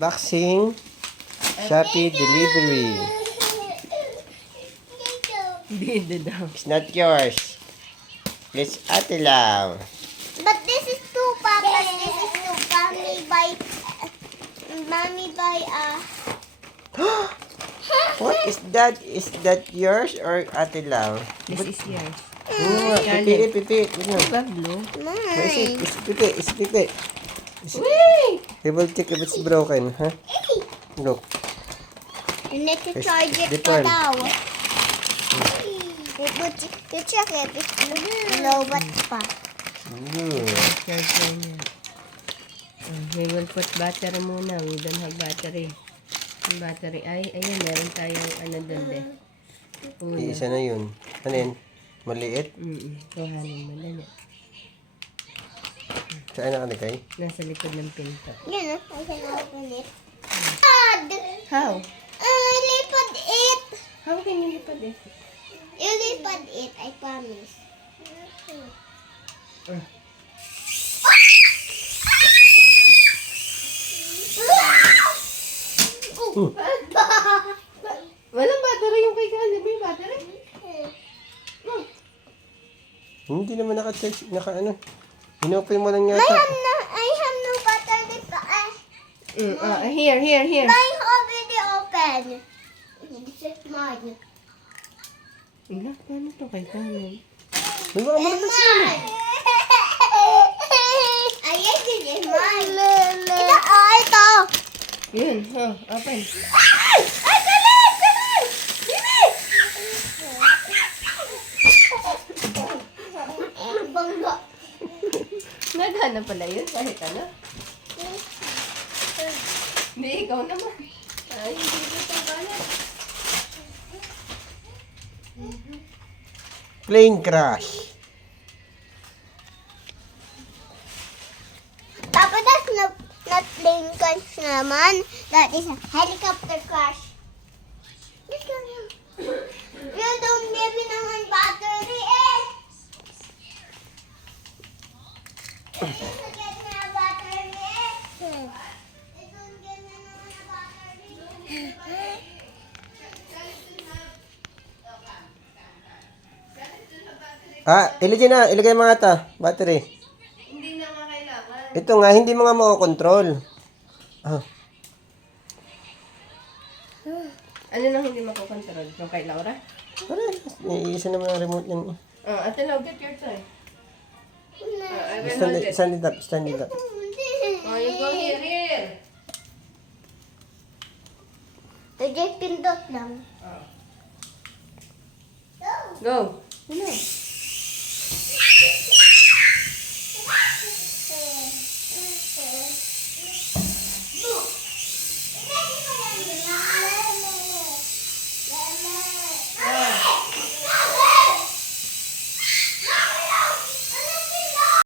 unboxing Shopee delivery. Dito daw. It's not yours. It's Ate Lau. But this is too, Papa. This is too. Mommy buy What is that? Is that yours or Ate Lau? This is yours. Pipi. Diba blue? What is it? mine. It's pipi. It's pipi. Wait! We will check if it's broken, huh? Look. You need to It's charge it different. pa daw. You check it. It's low-bat pa. Charger niya. We will put battery muna. We don't have battery. Yung battery. Ay, ayan. Meron tayong ano doon de. Una. Isa na yun. Ano yun? Maliit? Kuhanin mo na. Saan nakalagay? Nasa likod ng pinto. Yun, I can open it. God! How? Lipad it! How can you lipad it? You lipad it, I promise. Walang battery yung kay Gana. May battery? Hindi naman naka-charge. Ano? Inopen mo lang I yata. have no battery pa. Here. Mine already open. This is mine. Ilan? Paano to kay Gana? May mga It's mine. I guess it is mine. Ito. Yun. Open. Ay! Ay, galit! Galit! Galit! Bangga. Nagana pala yun kahit ano. Hindi, ikaw naman. Ay, hindi ito balat. Plane crash. Papa, that's not plane crash naman. That is a helicopter crash. You don't give me naman battery eh. You don't get me a battery eh. You don't get me naman a battery. Ilagay mga ata. Battery. Hindi na nga kailangan. Ito nga, hindi mo nga makakontrol. Ano nang hindi makokontrol? Yung kay Laura? Iisa naman ang remote yan. Ate Lau, get your toy. I will hold it. Stand it up. Oh, you go here. Pindot lang. Go. Ano?